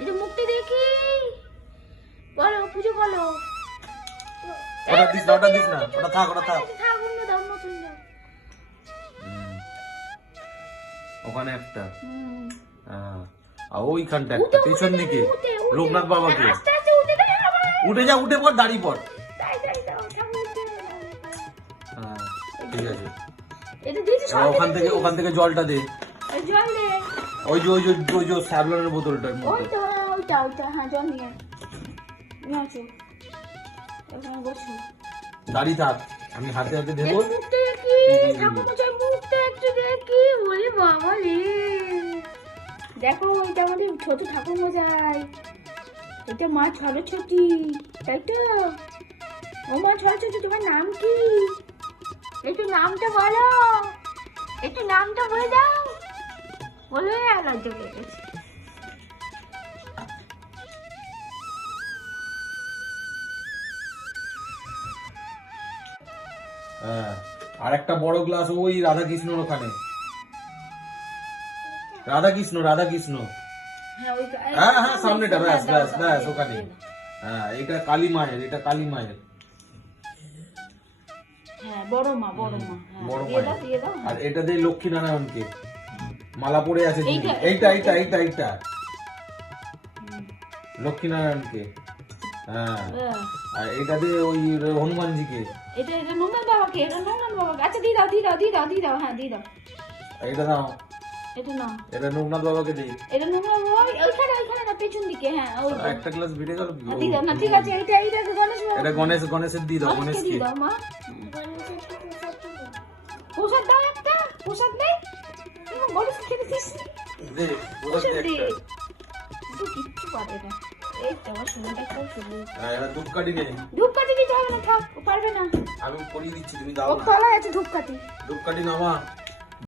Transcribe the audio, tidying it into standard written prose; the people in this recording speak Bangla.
এটা মুক্তি দেখি বলো পুজো বলো। ওটা দিস না, ওটা দিস না, ওটা থাক, ওটা থাক। থাক, অন্য দাও, নতুন দাও। ওখানে একটা, আর ওইখানটা একটা, পেছন দিকে লোকনাথ বাবাকে। আস্তে আস্তে উঠে দাও আবার। উঠে যা, উঠে পড়, দাঁড়িয়ে পড়। তাই দাও, ঠাকুর উঠে দাও। হ্যাঁ, ঠিক আছে। এটা দিয়েছি এবার ওখান থেকে জলটা দে। জল দে। ওই যে স্যাভলনের বোতলটার মধ্যে। ওইটা হ্যাঁ, জল নিয়ে আসো। এখানে বসো। দাঁড়িয়ে থাক, আমি হাতে হাতে দেবো। মুখটা দেখি, ঠাকুর মশাই মুখটা একটু দেখি। ওরে বাবা রে, দেখো এটা আমাদের ছোট ঠাকুর মশাই, এটা মা সরস্বতী, তাই তো? ও মা সরস্বতী, তোমার নাম কি? একটু নামটা বলো, একটু নামটা বলে দাও। বলে লজ্জা পেয়ে গেছে। হ্যাঁ, আর একটা বড় গ্লাস ওই রাধাকৃষ্ণর ওখানে। রাধাকৃষ্ণ হ্যাঁ হ্যাঁ, সামনেটা, ব্যাস ব্যাস ব্যাস, ওখানে। হ্যাঁ, এটা কালী মায়ের, এটা কালী মায়ের। হ্যাঁ, বড় মা, বড় দিয়ে দাও, মায়ের। দিয়ে দাও। আর এটা দিয়ে লক্ষ্মী নারায়ণকে মালা পরে আছে দিদি। এইটা লক্ষ্মী নারায়ণকে। হ্যাঁ, আর এটা দিয়ে ওই হনুমানজিকে। এটা নোংরান বাবাকে, আচ্ছা দিয়ে দাও, হ্যাঁ দিয়ে দাও। এটা দাও, এটা নোংনাথ বাবাকে দিই। এটা নোংরা বাবা ওইখানে না, পেছন দিকে। হ্যাঁ, ওই একটা গ্লাস বেড়ে গেল। দিয়ে দাও না, ঠিক আছে। এইটা গণেশ বাবা, এটা গণেশের দিয়ে দাও, গণেশকে। দিয়ে দাও মা। প্রসাদ দাও একটা, প্রসাদ নেই গণেশ খেতে দিস। দে, প্রসাদ ওটা দে, দে একটা। তো কিচ্ছু পারে না। এই তো আমার সময়টা খুব সুন্দর। হ্যাঁ, এবার ধূপকাঠি নে। ধূপকাঠি দিতে হবে না, থাক, ও পারবে না। আমি পরিয়ে দিচ্ছি, তুমি দাও ও না। তলায় আছে ধূপকাঠি। ধূপকাঠি নামা।